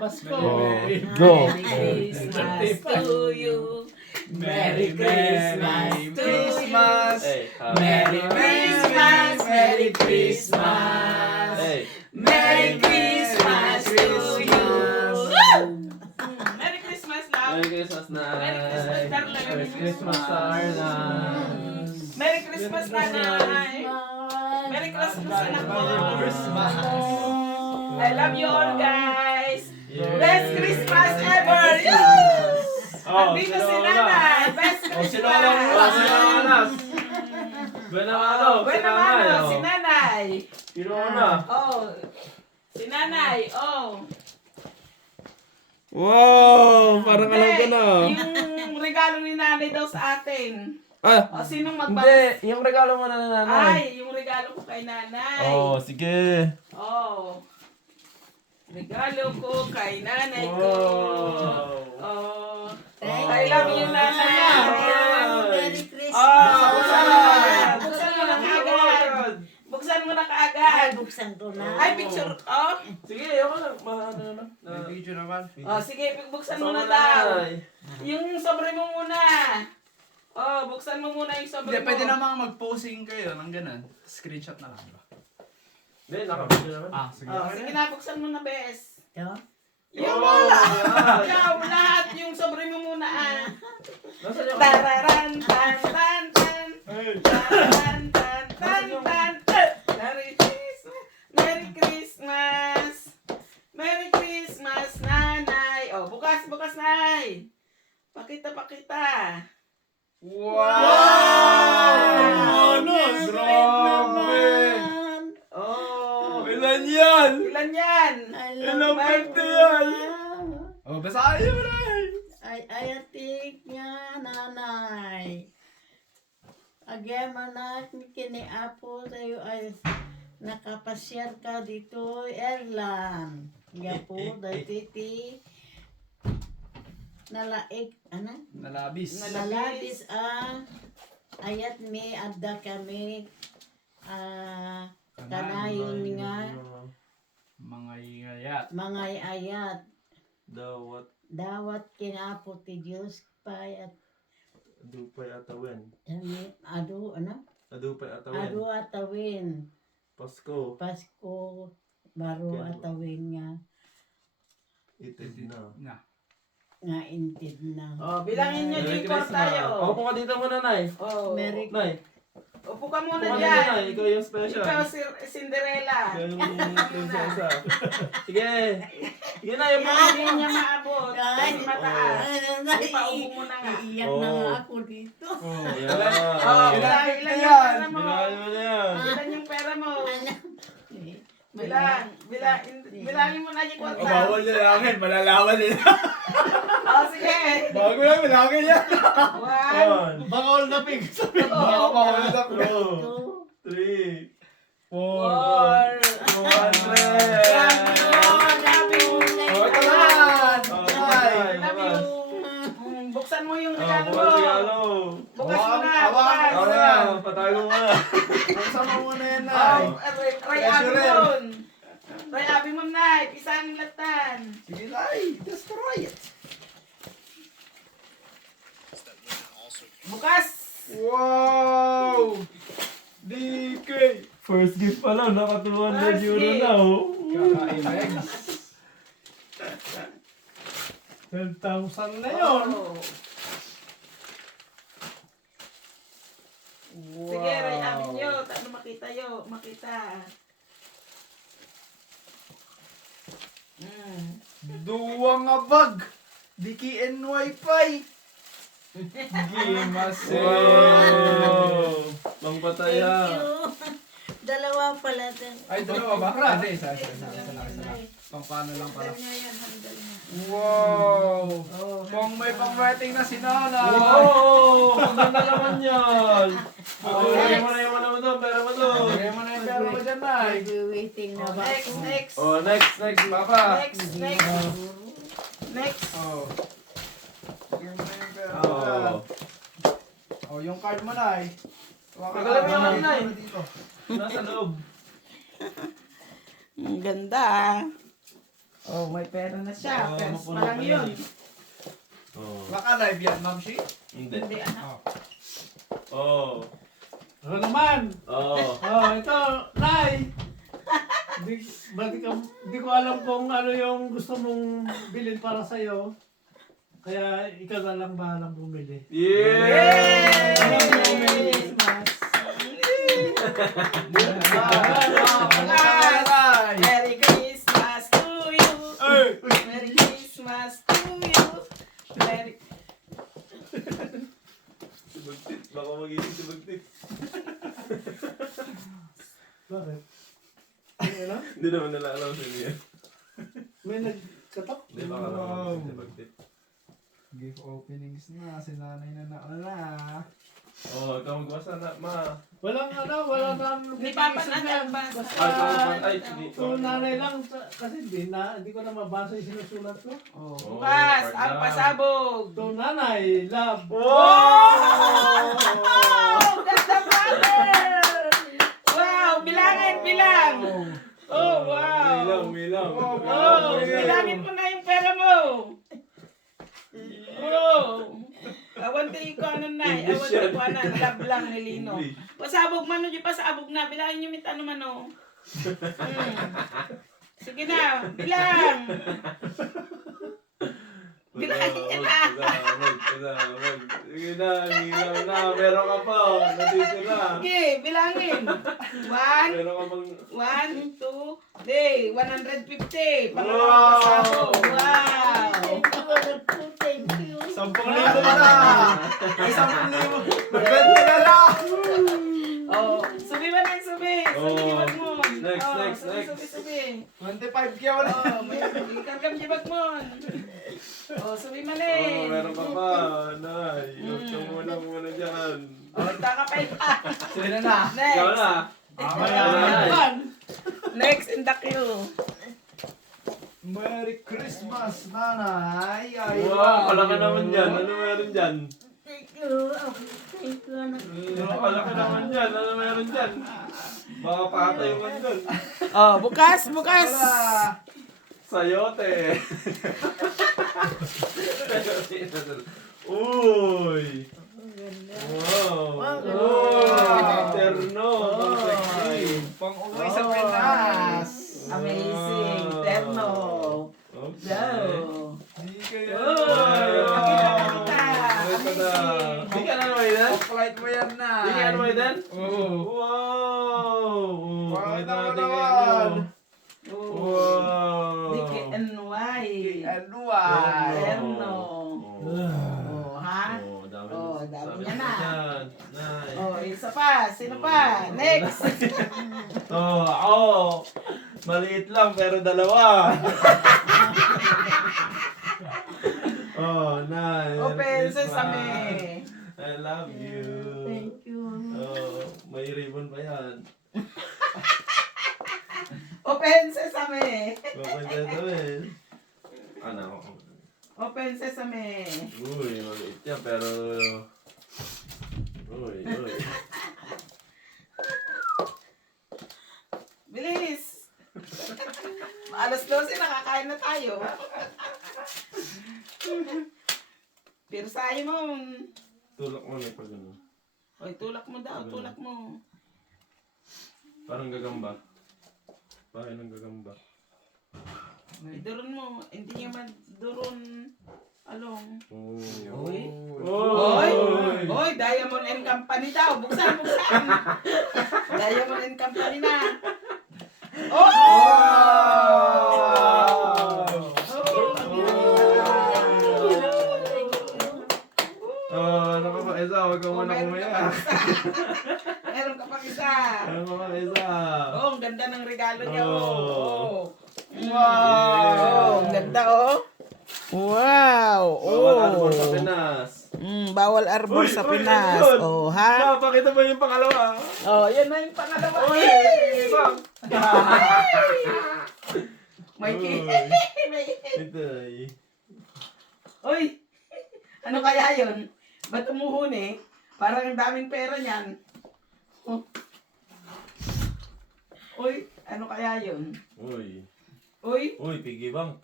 Pasko. Go. Merry Christmas to you. Merry Christmas to Christmas. you. Merry Christmas, Merry Christmas. Merry Christmas to you. Merry Christmas, love. Merry Christmas na. Merry Christmas, darling. Merry Christmas, darling. Merry Christmas, nanay. Merry Christmas, anak ko. I love you all, guys. Best Christmas ever. Yes! Andito si nanay. Best Christmas. Buena mano, si nanay. Sino una? Oh, si nanay. Oh. Wow! Parang alam ko na. Yung regalo ni nanay daw sa atin. O, sinong Hindi. magpapas? Yung regalo mo na nanay. Ay, yung regalo ko kay nanay. Oh, sige. Oh. Regalo ko kay nanay ko. Oh. I love you, nanay. Merry Christmas. Oh, buksan mo na kaagad. Buksan mo na kaagad. Buksan ko na. Ay, picture. Oh. Sige, ako na. Ano na. May video naman. Oh, sige, buksan mo na daw. Yung sobre mo muna. Oh, buksan mo muna yung sobre Hindi, mo. pwede namang mag-posing kayo ng ganun. Screenshot na lang, diba? Hindi, nakapagod naman. Sige. Oh, sige na, buksan mo na, bes. Ito. Yung Oh, wala. yan. Ikaw, lahat yung sobre mo muna ah. Nasaan yung... Tararan, tan, tan, tan. Tararan, tan, tan, tan. Merry Christmas. Merry Christmas. Merry Christmas, nanay. Oh, bukas, nay. Pakita. Wow! Ano? Grabe! Oh. Ilan yan? Ilan yan? Ilang May- birthday yan? Oh, basahin mo na. Ay, ayatik niya, nanay. Agyan manak ni kiniapo tayo ay nakapasyar ka dito, Erlan. Gapo, titi. Nalaik, ano? Nalabis. Nalabis ayat mi adda kami kanayon nga Mga ingayat. mga ayat Dawat. dawat kinapo ti Diyos pa at Adupay atawin. adu ano Adupay atawin. adu atawin Pasko. Pasko baro atawin nga Itid na. nga intid na. Oh, bilangin nyo Merry yung Christmas. tayo. Upo ka dito muna, Nay. Oh. Merry Nay. Upo ka Upo muna ka dito, dyan. Nay. Ikaw yung special. Ikaw, Cinderella. Ikaw yung prinsesa. Sige. Sige na, yung mga... Hindi niya maabot. Kasi mataas. Ipaupo mo na nga. Iiyak na nga ako dito. Yan. Oh, Ilan ilan yung yan? pera mo? Bilangin mo na yan. Ilan yung pera mo? Ano? Bilangin mo na yung Oh, kwarta. bawal nilangin. Malalaman nila. Oh, sige. Bago lang, nilangin yan. One. Bawal na pig. Oh. Bawal na pig. 2, 3, 4, Four. 100. Grabe mo. Oh, ito naman. Ay. Love you. Buksan mo yung regalo mo. Bukas regalo. Bukas mo na. Hawakan Ako Bukas. na, patago mo na. Buksan mo muna yan, Oh, Nay. Ray Abimon. Ray Abimon na. Isang latan. Sige, Nay. Destroy it. Bukas. Wow! DK! First gift pa lang, naka 200 First euro gift. na oh. Kaka-imegs. 10,000 na yun. Oh. Sige, Ray Abimon. Ano makita yo? Makita. Duwang abag. DKN Wi-Fi. Gimase. Wow! Pang Thank pataya. you. Dalawa pala din. Ay, dalawa ba? Hindi, isa. Pang paano lang pala. Handle niya yan, handle niya. Wow! Oh, Kung may pang-wedding na si Nana. Wow! Ang ganda naman yan! Lagay mo na yung ano mo doon, pera mo doon. Lagay mo na yung pera mo dyan, Nay. waiting na ba? Next. Oh, next, Papa. Next. Oh. Lagay mo na yung pera mo dyan. Oh. Oh, yung card mo, Nay. Tagalog mo naman, Nay. Dito. Nasa loob. Ang ganda. Oh, may pera na siya. Oh, Pers mapuno pa lang pa yun. yan. Oh. Baka live yan, Ma'am Shi? Hindi. Hindi, anak. Oh. Ano naman? Oh. Oh, ito, Nay. Di ko alam kung ano yung gusto mong bilhin para sa'yo. Kaya ikaw na lang bahalang bumili. Yeah! Yay! Merry Christmas to you. Merry Christmas to you. Merry... Si Bagtit. Baka mag-isip si Bagtit. Bakit? Ano? Hindi naman nila alam sa niya. May nagkatok? Hindi baka lang si Bagtit. Gift openings na, si nanay na nauna. Oh, ikaw magbasa na, ma. Wala na. Ni Papa na nagbasa. Ay, hindi. So, nanay lang, kasi di ko na mabasa yung sinusulat ko. Oh, Oh, bukas, part ang na. So, pasabog. nanay, love. Wow! Oh, ganda mother! Wow, bilang. Oh, wow. Milang. Oh, bilangin mo na yung pera mo. Oh. Awan ko ano na, awan ko ano, love lang ni Lino. Pasabog man di pasabog na, bilangin niyo mit ano man oh. Sige na, bilang. Bilangin niya na. Mag. Sige na, milang na. Meron ka pa. Natitira. Sige, bilangin. 1, Meron ka pang... 1, 2, 150. Pangalawa Wow! pasabog. Wow. Thank you. 10,000 na! Ay, 10,000! Magbenta na lang! Oh, subi mo lang, subi. Subi Oh. jibag mo. Next, Oh, next, subi, next. Subi. 25 kaya wala. Oh, may ikargam jibag mo. Oh, subi mo Oh, lang. meron ka pa. Nay, huwag ka muna dyan. Oh, takapay pa. Sino na? Ikaw Next. na. Mamaya. Next in the queue. Merry Christmas, nanay! Ay, Wow, kalaki naman dyan. Ano meron dyan? Thank you. Thank you, anak. Kalaki naman dyan. Ano meron dyan? Baka patay yung andun. Oh, bukas. Wala! Sayote. Uy! Wow! Oh, terno! Sexy! Pang-uwi sa Pinas! Amazing. Terno. Okay. Wow. Di kayo. Oh, pakita. Amazing. Di ka na naman yan? Flight mo yan na. Di ka na naman yan? Oo. Wow! Pakita mo natin naman. Oh. Wow! DKNY. Anuay. Terno. Oh. Oh, ha? Oh, dami Oh, na. dami Sabi niya ko na. dyan. Nice. Oh, isa pa. Sino pa? Next. Oh, maliit lang pero dalawa. Oh, nice. Open Christmas. sesame. I love you. Thank you. Oh, may ribbon pa yan. Open sesame. Open sesame. Ano? Open sesame. Uy, maliit yan pero... Uy. Bilis. Alas 12 nakakain na tayo. Pero sayo mo. Tulak mo na pag ano. Oy, tulak mo daw, tulak mo. Parang gagamba. Bahay ng gagamba. Iduron mo. Hindi niya maduron. Along. Uy. Oy! Oy, Diamond and Company daw. Buksan. Diamond and Company na. Oh! Oh, ano ka pa isa? Huwag ka muna kumaya. Meron ka pang isa. Ano ka pa isa? Oh, ang ganda ng regalo niya. Oh. Oh. Wow! Oh, ang ganda oh. Wow. Bawal arbor sa Pinas. Bawal arbor Uy, sa uy, Pinas. ano yun? Oh, ha? Pakita mo yung pangalawa. Oh, yan na yung pangalawa. Uy! Isang! May Uy. Ito ay. Uy! Ano kaya yun? Ba't umuhuni? Parang ang daming pera niyan. Oh. Uy, ano kaya yun? Uy. Uy. Uy, piggy bank.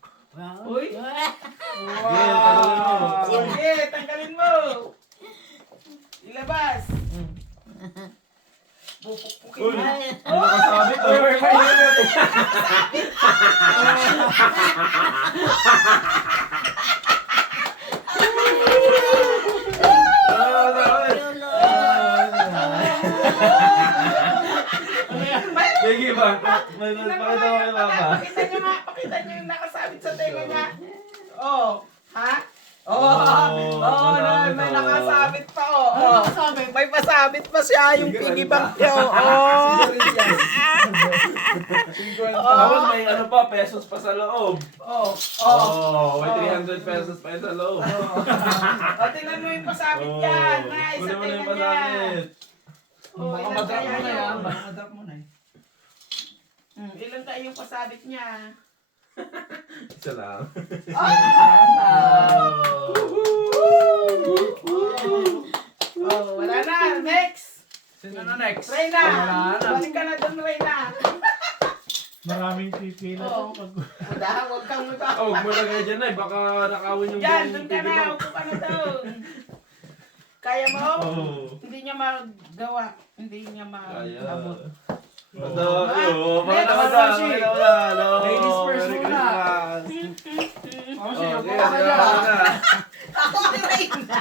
Uy. Wow. Sige, tanggalin mo. Ilabas. Pupukpukin Uy, mo. hindi nakasabit. Uy, piggy bank. May Tingnan mo pakita ko kay Papa. Pakita nyo nga. Pakita nyo yung nakasabit sa tenga niya. Oh. Ha? Oh, may nakasabit pa, oh. May pasabit pa siya, yung piggy bank niya, oh. Tapos may ano pa, pesos pa sa loob. Oh, Oh, may 300 pesos pa sa loob. O, tingnan mo yung pasabit yan. Nice, sa Kunin mo na tenga yung niya. pasabit. Oh, Baka ilan madrop kaya mo na yan. yun? Baka madrop mo na eh. Ilan kaya yung pasabit niya? Isa lang. Oh, wala na. Next. Sino na next? Reyna. Wala na. Balik ka na doon, Reyna. Maraming pipila. Oo. Huwag kang muda. Oh, huwag mo lagay dyan ay, baka nakawin yung Yan, buong doon ka piggy na. bank. Upo ka na doon. Kaya mo? Oh. Hindi niya magawa. Hindi niya Kaya. maabot. Madami, oh. Next, Madami, madami. Ladies first Merry muna. Christmas. Oh, Oh, sino sige, po ka sige, na? sige. Ako si Reyna.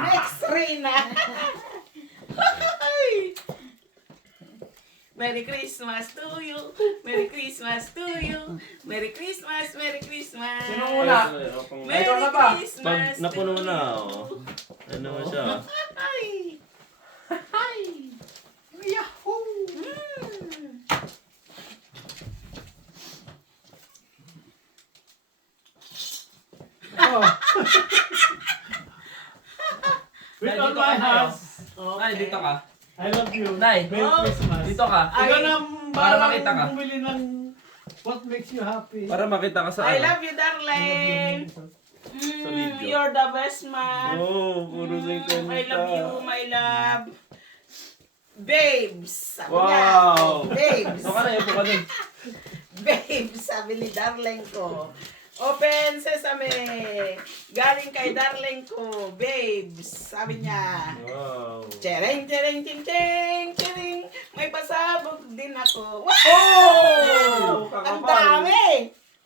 Next, Reyna. Ay. Merry Christmas to you. Merry Christmas to you. Merry Christmas, Merry Christmas. Sino una? Merry Ikaw na ba? Christmas Pag napuno to na, you. oh. Ano mo siya? Ay. Ay. Yahoo. Mm. Oh. With all my heart. Nay, dito ka. I love you. Nay, Merry oh. Christmas. Dito ka. Ikaw na Para makita ka. bumili ng what makes you happy. Para makita ka sa I ano. love you, darling. video. You're the best man. Oh, puro singkong I love you, my love. Babes. Sabi Wow. niya. Babes. Ito ka na, ito ka na. Babes, sabi ni darling ko. Open sesame. Galing kay darling ko. Babes, sabi niya. Wow. Chereng, chereng, ching, ching, ching. May pasabog din ako. Wow! Oh! Ang Kakapal. dami!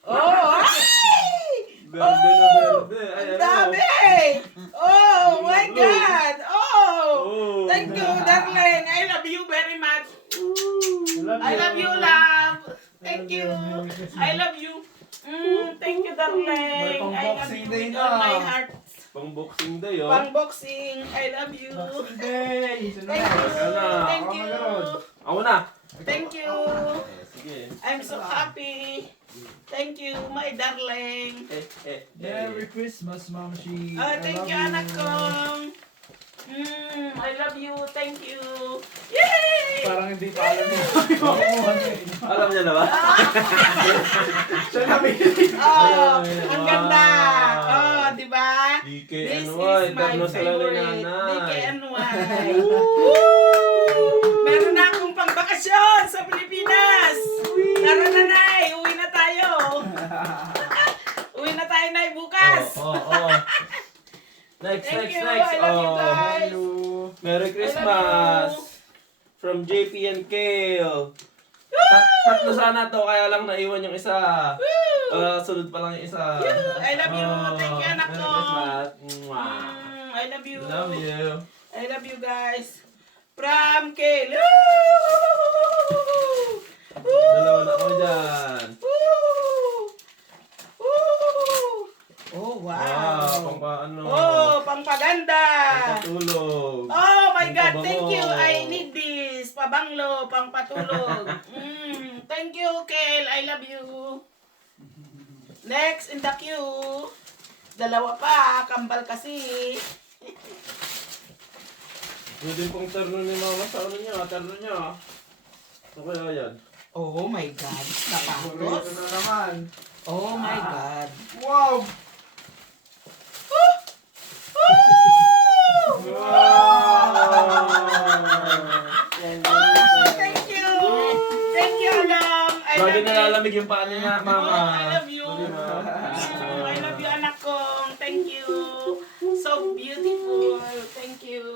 Oh! Ay! Berde na berde. Ay, Ang ano? dami! Oh my God! Oh! Oh. Thank you, darling. I love you very much. I love you, love. Thank you. I love you. Thank you, darling. I May love pang-boxing you day with na. all my heart. Pang boxing day, oh. Pang boxing. I love you. Day. Sino Thank na? you. Ano? Thank Ako you. maganon. Ako na. Thank you. Sige. I'm so happy. Thank you, my darling. Merry Christmas, Mama Shi. Thank you, anak ko. I love you. Thank you. Yay! Parang hindi pa alam niya. Alam niya na ba? Siya na bili. Oh, ang ganda. Oh, di ba? This DKNY. is my Darno sila ni favorite. nanay. DKNY. Meron na akong pangbakasyon sa Pilipinas. Tara, nanay. Uwi na tayo. Uwi na tayo, nay, bukas. Oh. Next, Thank next, you. next. I love you guys. Merry I Christmas. love you. From JP and Kale. Tatlo sana to, kaya lang naiwan yung isa. Sunod pa lang yung isa. I love you. Thank you, anak Merry ko. Christmas. Mwah. I love you. Love you. I love you guys. From Kale. Dalawa na ko dyan. Oh, Wow, wow. pang paano. Oh, pangpaganda. Patulog. Oh my God, Pang thank you. pabango. I need this. Pabanglo, pangpatulog. Thank you, Kel. I love you. Next in the queue. Dalawa pa, kambal kasi. Pwede pong terno ni Mama sa ano niya, terno niya. Ano kaya yan? Oh my God, Ito napatos. na naman. Oh my God. Wow! Thank you. Thank you, Alam. I love nalalamig yung paa niya, mama. Oh, I love you. Love you, ma. I love you, anak kong. Thank you. So beautiful. Thank you.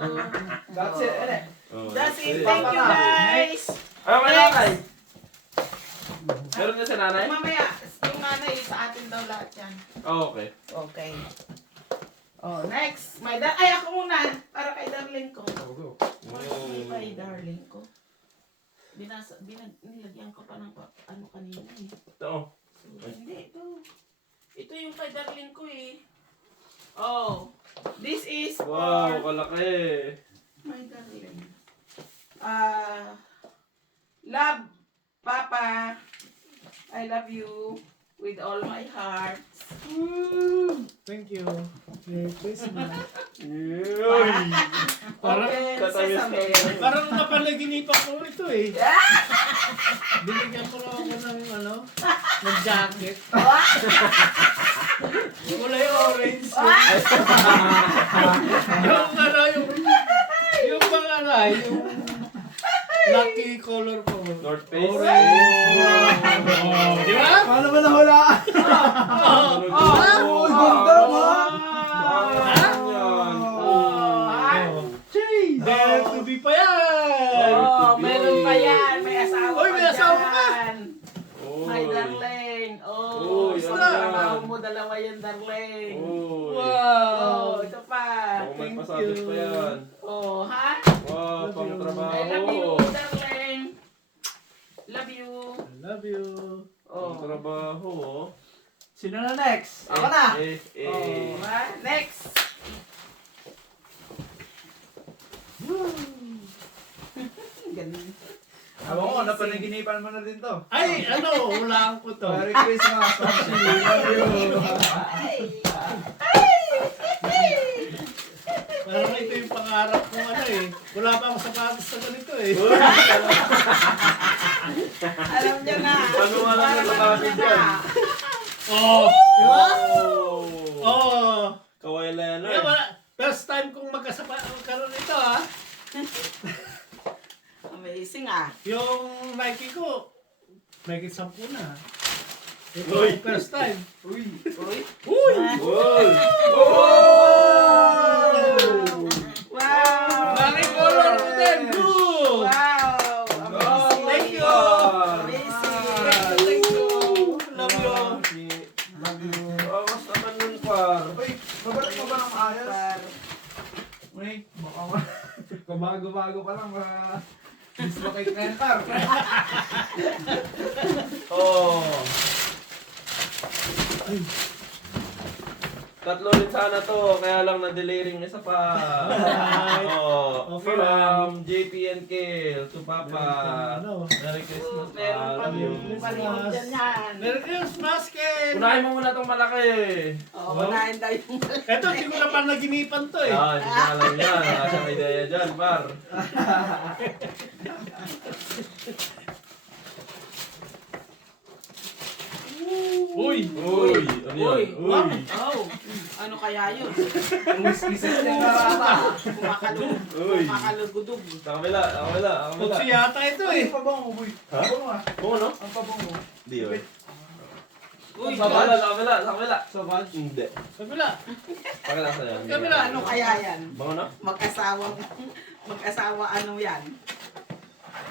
That's it, ere. Oh, That's it. Thank you, guys. Ah, may Next. nanay. Meron niya si nanay? Mamaya, yung nanay, sa atin daw lahat yan. Oh, okay. Okay. Oh, next. Ay, ako muna. Para kay darling ko. Kay darling ko. Nilagyan ko pa ng ano kanina eh. Ito. Hindi, ito. Ito yung kay darling ko eh. Oh. This is Wow, for kalaki. my darling. Love, Papa. I love you with all my heart. Thank you. Merry Christmas. Uy! Parang, Open katamis sesame. ka. parang napanaginipan ko ito eh. Binigyan ko lang ako ng ano, ng jacket. Kulay orange. Yung ano, yung mga ano, yung lucky color ko. North Face. Orange. Oh. Di ba? Paano ba nahula? Oh, ganda, ma. Jeez! Dare to be pa yan! Oh, meron pa yan. May asawa Oy, may pa asawa ka. dyan. My darling. Uy, Oh, sa ano yan? trabaho mo, dalawa yan, darling. Uy. Oh, ito pa. Baka may Thank pasabit you. pa yan. Oh, ha? Wow, pang I love you, trabaho. darling. Love you. I love you. Pang Oh. trabaho. Sino na next? Ako na. Oh, ha? Next. Ganun. Ako ko, napanaginipan mo na din to. Ay, ano, hulaan ko to. Merry Christmas, Papi. Love you. Parang ito yung pangarap ko ano eh. Wala pa akong sapatos na ganito eh. Alam niya na. Ano wala na Parang sapatos alam niya yan? na. Oh! Di ba? Oh. Oh! Kaway na yan, Kaya wala, first time kong magkaroon nito ah. Amazing ah. Yung Nike ko, Nike 10 na. Ito Uy. yung first time. Uy. Uy. Uy! Uy! Wow. Nike color ko din, blue! Wow. Amazing. Thank you. Amazing. Thank you. Love you. Love you. Awas naman nun, par. Uy, mabalik mo ba ng maayos? Par. Uy, baka ma... Kumago-bago pa lang, dislocate na yan, par. Oh. Tatlo rin sana to, kaya lang na-delay rin isa pa. Oh, Okay from JPNK to Papa. Ano? Merry Christmas. Meron Love pang you. palimod dyan yan. Merry Christmas, Ken! Unahin mo muna tong malaki. Oo, unahin daw yung Eto, hindi ko na pa naginipan to eh. Ah, hindi na lang yan. Wala siyang ideya dyan, par. Uy! Uy! Ano yan? Uy! Oh, ano kaya yun? Iset na yung narata. Uy! Kumakalugudog. Sa kabila, sa kabila, sa kabila. Putsi yata ito Uy, eh. pabango, uy. Ha? Pabango ah. Kung ano? Ang pabango. Hindi yun. Uy, Sa kabila, sa kabila, sa kabila. Sa bag. Hindi. Kabila. Pakila sa yan. Kabila, ano kaya yan? Bango na? Mag-asawa ano yan?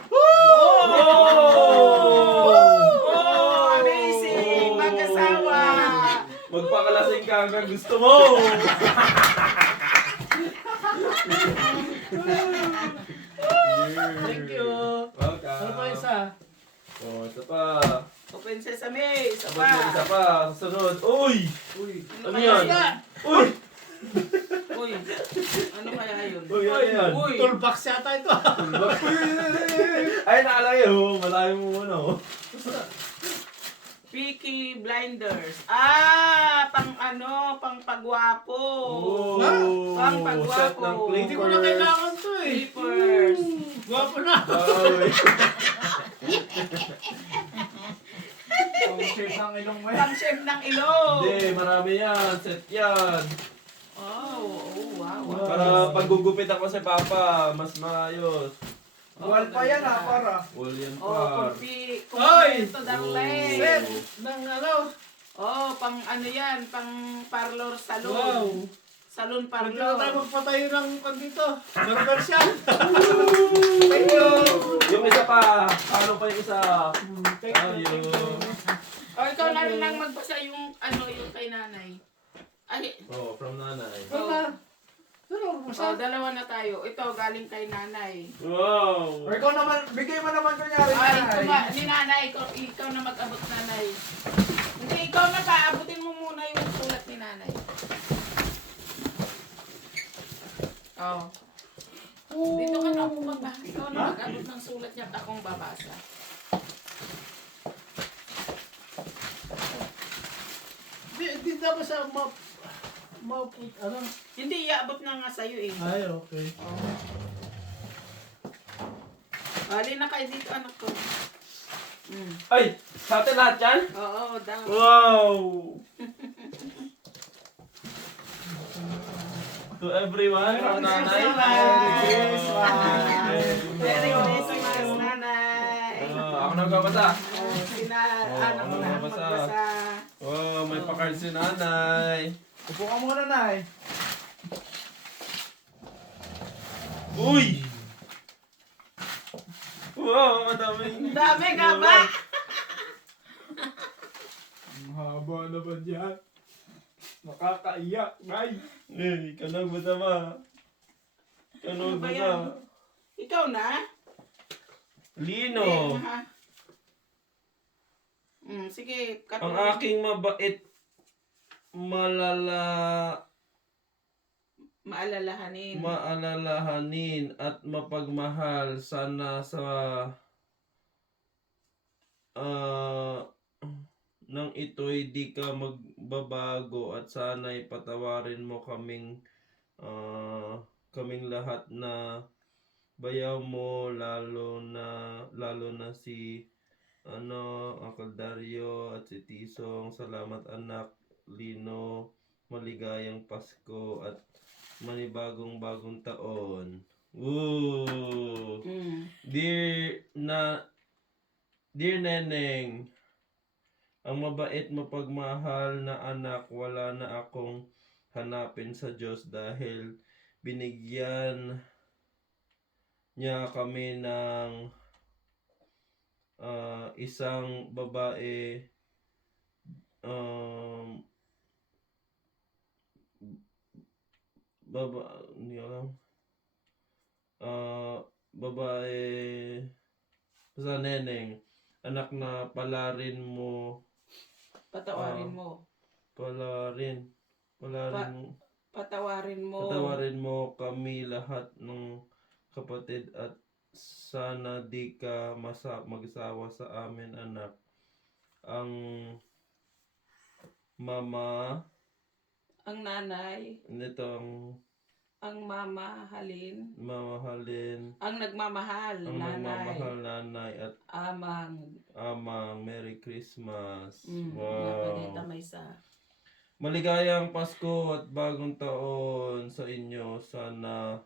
Oh! Oh, amazing! Mag-asawa! Magpakalasing ka hanggang gusto mo! Thank you. Welcome. Ano pa isa? Oh, isa pa. Open sesame! Isa Sabot na isa pa! pa. Susunod. Uy! Uy. Ano kaya yan? yun? Uy! Uy! Ano kaya yun? Uy, ano yan? Uy! Toolbox yata ito. Ay, nakalagay oh. Malayo mo muna oh. Peaky Blinders. Ah! Pang ano? Pang pagwapo. Oh, Pang pagwapo. set ng Hindi ko na kailangan to eh. Clippers. Gwapo na. Ay. Ang shape ng ilong mo yan. Pang shape ng ilong. Hindi, marami yan. Set yan. Oh, wow. Para pag gugupit ako si Papa, mas maayos. Buwan pa yan ha, para. William Oh, Park. Oy! kompleto, darling. Set ng ano. Oh, pang ano yan, pang parlor salon. Wow. Salon Pwede na tayo parlor. magpatayo ng dito. Burger shop. Thank you. Yung isa pa. Ano pa yung isa? Thank you. Thank you. O, ikaw na rin lang magbasa yung ano, yung kay nanay. Ay, Oh, from nanay. Wala. Pero, dalawa na tayo. Ito, galing kay nanay. Wow! O ikaw naman, bigay mo naman kunyari Ay, nanay. ni nanay, ikaw na mag-abot nanay. Hindi, ikaw na pa. Abutin mo muna yung sulat ni nanay. Oh. Dito ka na bumaba. Ikaw na mag-abot ng sulat niya at akong babasa. Di dapat sa ano? Hindi, iabot na nga sa'yo eh. Ay, okay. Halina kayo dito, anak ko. Ay! Sa atin lahat yan? Oo, daw. Wow! To everyone from nanay. Merry Christmas, nanay. Ako na magbabasa. Anak ko na ang magbasa. Oh, may pa-card si nanay. Upo ka muna, nay. Uy! Wow, madaming. Dami ka ba? Ang haba naman yan. Nakakaiyak, nay. Eh, ikaw na magbasa. Ikaw na Ano ba magbasa. yan? Ikaw na? Lino. Ha? Sige, Ang aking mabait, maalalahanin at mapagmahal sana sa nang ito'y di ka magbabago at sana'y patawarin mo kaming lahat na bayaw mo lalo na si Uncle Dario at si Tisong. Salamat anak Lino, maligayang Pasko at manibagong taon. Woo! Dear Neneng, ang mabait mapagmahal na anak, wala na akong hanapin sa Diyos dahil binigyan niya kami ng isang babae hindi alam babae sa Neneng, anak na palarin mo Patawarin mo. patawarin mo kami lahat ng kapatid at sana di ka magsawa sa amin anak. Ang mama, Ang nanay, ang mamahalin, ang nagmamahal, nanay at amang Merry Christmas. Napanita may sa. Maligayang Pasko at bagong taon sa inyo. Sana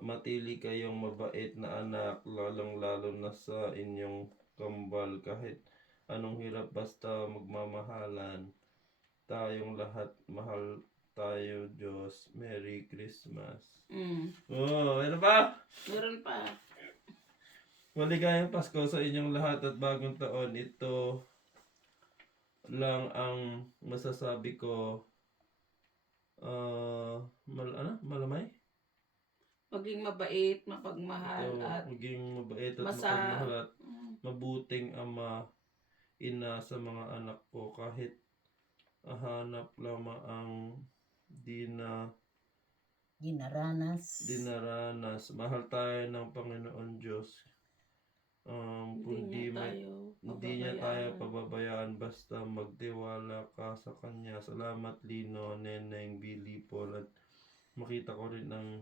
matili kayong mabait na anak, lalong-lalo na sa inyong kambal. Kahit anong hirap, basta magmamahalan tayong lahat. Mahal tayo, Diyos. Merry Christmas. Oh, ano ba? Meron pa. Maligayang Pasko sa inyong lahat at bagong taon. Ito lang ang masasabi ko. Malamay? Maging mabait, mapagmahal, at maging mabait at masa- mapagmahal at mabuting ama, ina sa mga anak ko. Kahit hanap lamang ang dinaranas. Mahal tayo ng Panginoon Diyos. Hindi niya tayo pababayaan, basta magtiwala ka sa Kanya. Salamat Lino, Neneng, Billy, Paul, at makita ko rin ang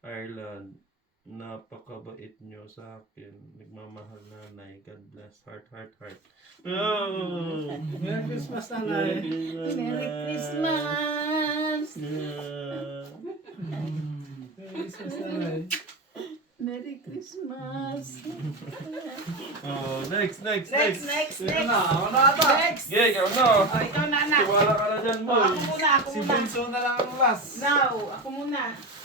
Ireland. Napakabait nyo sa akin. Nagmamahal nanay. God bless. Heart. Oh! Merry Christmas, nanay. Merry Christmas! Merry Christmas, nanay. Merry Christmas! Next. Next. Ako na ata. Next. Okay, ikaw na. Oh, ikaw na, anak. Tiwala ka na dyan, Oh, boy. ako Si muna. Bunso na lang ang last. Now, ako muna.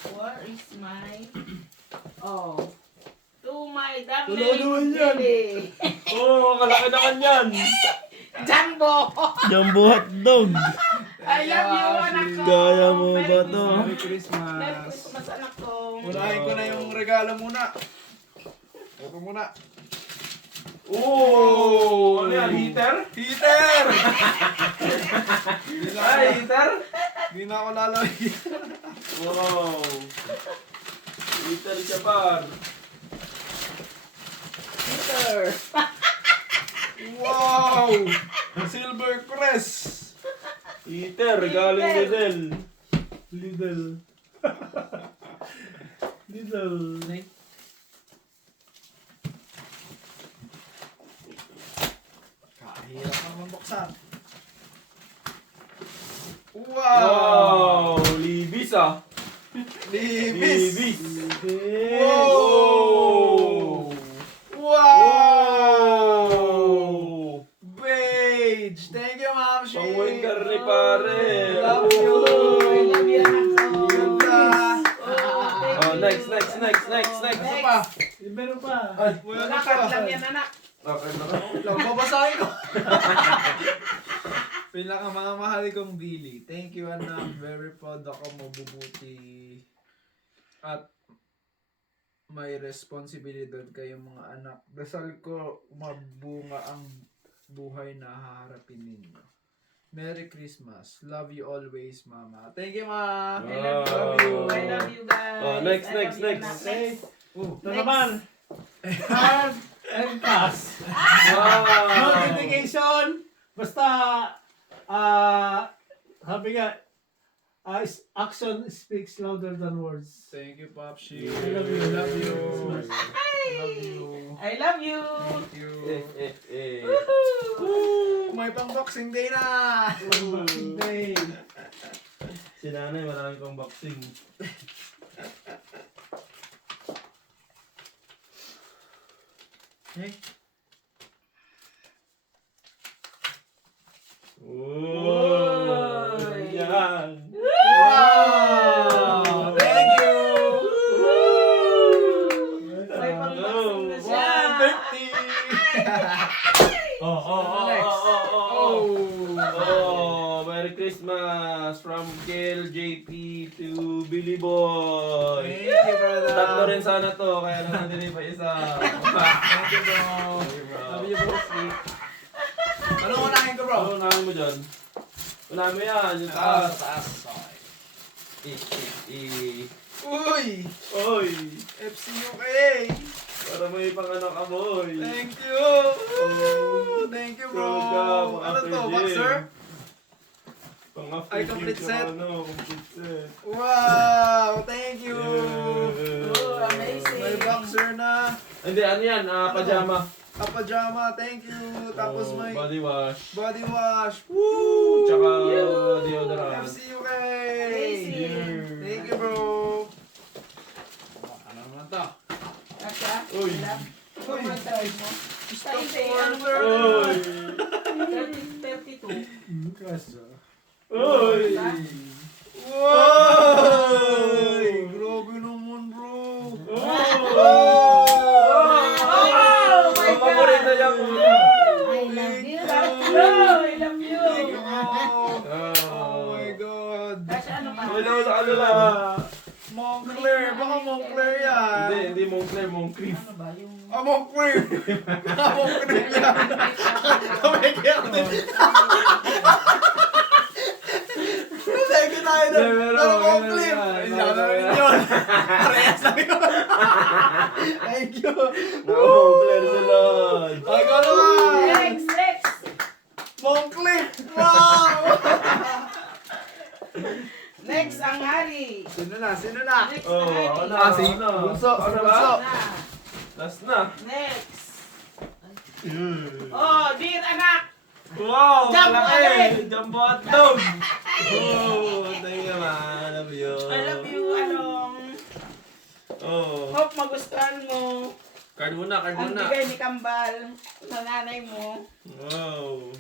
Where is my... Oh. To my Wala darling naman yan. Billy. Oo, kalaki naman yan. Jumbo. Jumbo hotdog. I love you, anak ko. Kaya mo Merry ba to? Christmas. Merry Christmas. Merry Christmas, anak ko. Unahin ko na yung regalo muna. Ito muna. Oo, ano yan, heater? Heater! Ay, heater? Hindi na ako lalawin. Wow. Heater siya, par. Peter. Wow! Silver Crest! Heater, galing Lidl. Lidl. Kahirap naman buksan. Wow! Wow, libis ah. Libis! Wow! Wow! Beige! Thank you, Ma'am Shi! Pangwing karne, pare. Love you! I love you, anak ko. Ganda! Oh, next. Ano pa? Meron pa. Ay, wala na Lakat pa. lang yan, anak. Okay na ka. Lang, babasahin ko. Pinakamamahal kong Billy. Thank you, anak. Very proud ako, mabubuti. At may responsibilidad kayong mga anak. Dasal ko mabunga ang buhay na haharapin ninyo. Merry Christmas. Love you always, Mama. Thank you, Ma. I love Wow. you. I love you, guys. Oh, next. I love you, anak. Okay. Oh, Ito naman. Hard and fast. No Wow. indication. Basta, sabi nga, action speaks louder than words. thank you, Popshi. I love you. Love you. Christmas. Love you. I love you. Thank you. Eh. Woo! May pang Boxing Day na! Boxing Day. Si nanay, marami kong boxing. Hey. Oh, Uy. yan. Wow! Thank you! May pang-boxing na siya. 150! Oh. Oh, Merry Christmas from Kel JP to Billy Boy. Thank you, brother. Tatlo rin sana to, kaya na natin pa isa. Thank you, bro. Love you, bro. Ano unahin ko, bro? Ano unahin mo dyan? Unahin mo yan, yung Taas, taas. taas. Eh. Uy! Oy! FCUK! Para may panganak ka, boy. Thank you! Thank you, bro. Welcome, Ano to, Upper boxer? Gym. Pang-after Ay, gym complete ka, set. ano, complete set. Wow! Thank you! Oh, amazing. May boxer na. Hindi, ano yan? Pajama. Pajama, thank you. Tapos Oh, may body wash. body wash. Woo! Tsaka deodorant. FCUK! Amazing. Thank you, bro. Ano naman to? Kasha? Uy. Uy. mo? Stop Tay, order! Oy! 32. Kaso. Oy! Wow! Grabe naman, bro. Oh my God! Paborito niya po. I love you. I love you. Thank you, bro. Oh my God. Kasha, ano pa? Hello sa kanila. Moncler. Baka Moncler yan. Hindi Moncler, Moncrief. Ano ba yung... Moncler. Moncler yan. Kamay kaya ko din. Sige tayo doon. Pero Moncler. Isa na rin yun. Parehas na yun. Thank you. Moncler sila. Ay, ko naman. Next. Moncler. Wow. Next ang hari. Sino na? Sino na? Next Oh, ang ako hari. na. Si Ako na. Bunso. Ako Si na ba? Bunso. Na. Last na. Next. Oh, dear anak. Wow! Jumbo malaki! again. Jumbo hotdog! Oh, thank you, man. I love you. I love you, anong. Oh. Hope magustuhan mo. Card muna, card Ang muna. bigay ni Kambal sa nanay mo. Wow.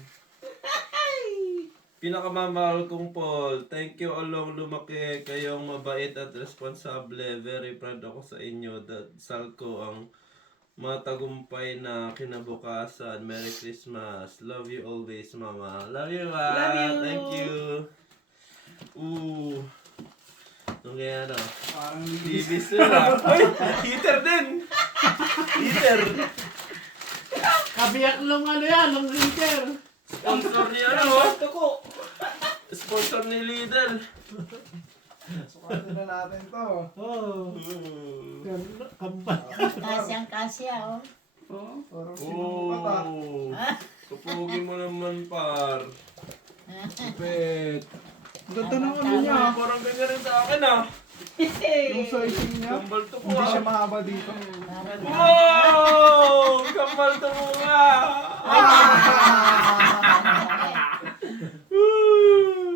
Pinakamamahal kong Paul, thank you along lumaki, kayong mabait at responsable. Very proud ako sa inyo. Dasal ko ang matagumpay na kinabukasan. Merry Christmas. Love you always, Mama. Love you, Ma. Love you. Thank you. Ooh. Nung kaya ano? Parang Libis na. Ay, heater din. Heater. Kabiyak lang ano yan, ng winter. Sponsor ni ano? Gusto ko. Sponsor ni Lidl. sukatin na natin to. Oh. Ooh. Kambal. Kasyang-kasya, oh. Oh. Parang sinukat ah. Oh. Kapugi mo naman, par. Pet. Ang ganda ng ano niya. Parang ganyan rin sa akin, ah. Yung sizing niya. Kambal to po, Hindi siya ah. mahaba dito. Wow! Kambal to mo nga!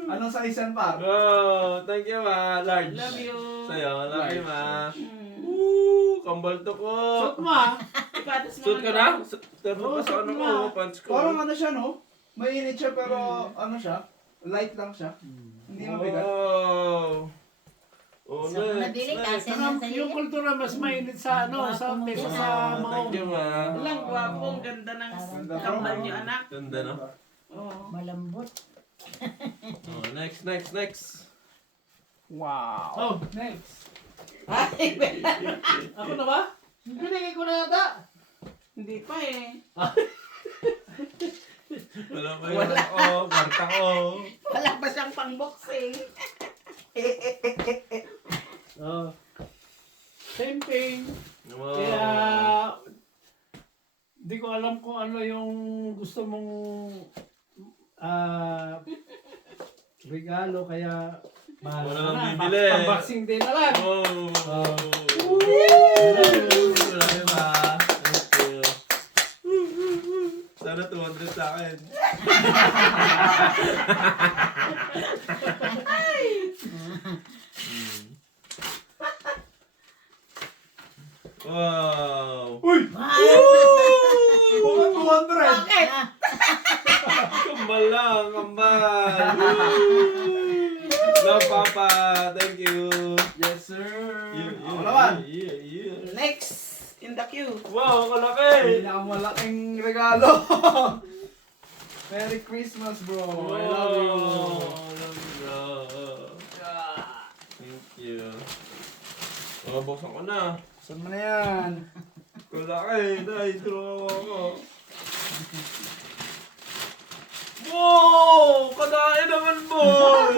Anong size yan pa? Oh, thank you, ma. Large. Love you. Sa'yo, love you, ma. Mm. Woo! Kambal to ko. Suot mo ah. Ipatas mo Suit ka na? Suit ka Oo, pa sa ano suot ko, na. pants ko. Parang ano siya no? Mainit siya pero ano siya? Light lang siya. Hindi mabigat. Wow! Oh, So, next, nabili ka, next. Yung, yung kultura mas mainit sa ano, sa mesa sa Oh, mga thank you, ma. Walang gwapo. Ang ganda ng kambal niyo, anak. Ganda, no? Oh. Malambot. Oh, next, next, next. Wow. Oh, Next. Ay, ako na ba? Binigay ko na yata. hindi pa eh. Wala pa yun ako, marka ko. Wala pa siyang pang-boxing. Oh. Same thing. Wow. Kaya, di ko alam kung ano yung gusto mong regalo, kaya bahala Wala ka nang na. bibili. Pang-boxing day na lang. Wow. Oh. Grabe ba? Thank you. Sana 200 sa akin. Wow. Uy! Woo! 200! Bakit? Kambal lang, kambal. Love, Papa. Thank you. Yes sir! Yeah, Ako naman! yeah. Next in the queue. Wow, kalaki. Pinakamalaking regalo! Merry Christmas bro! I love you! Love you, bro. Thank you. Oh, buksan ko na. Saan mo na yan? Kalaki. Dahil tulungan ako. Wow! Kadain naman, boy!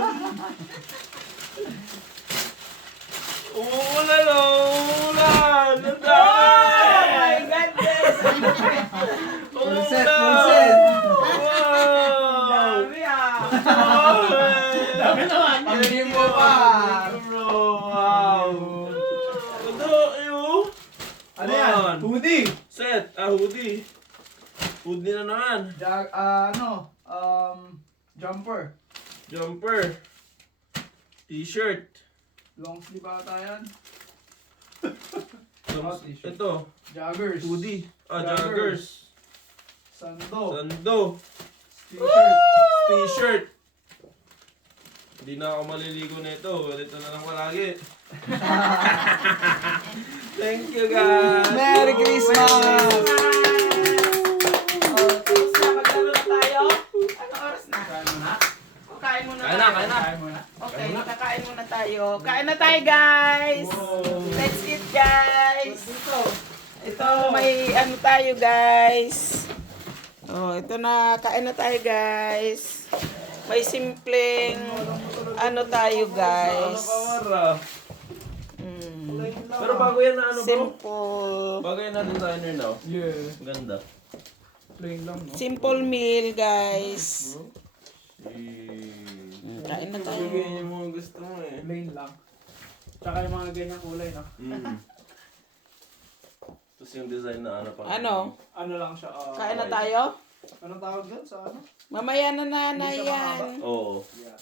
Umuulan, oh! Umuulan! Ang Oh my dami! goodness! Full set, Umuulan! full set! Wow! Dami ah! Dami naman. Panghin mo pa! Bro, wow! Ano, iyo? Ano yan? One. Hoodie! Set, hoodie. Hoodie na naman. Jumper. Jumper. T-shirt. Long sleeve ata yan. T-shirt. Ito, Joggers. hoodie. Joggers. Joggers. Sando. Sando. T-shirt. T-shirt. Hindi na ako maliligo na ito. Ganito na lang palagi. Thank you, guys. Merry Christmas! Oh, tapos na, maglaro na tayo. Ano oras na? Kain mo na? O, kain muna Kain na, tayo. kain na. Kain mo na? Okay, kakain muna tayo. Kain na tayo, guys! Wow. Let's eat, guys! Ito, may ano tayo, guys. Oh, ito na. Kain na tayo, guys. May simpleng ano tayo, guys. Mm. Pero bago yan na ano bro? Simple. Bago yan na designer now. Yeah. Ganda. Plain lang, no? Simple meal, guys. Mm. Kain na tayo. Bigyan yung mga gusto mo eh. Plain lang. Tsaka yung mga ganyang kulay, no? Mm. Tapos yung design na ano pa. Ano? Ano lang siya, Kain na tayo? anong tawag doon sa ano? Mamaya na nanay Hindi siya yan. Oo. Yeah.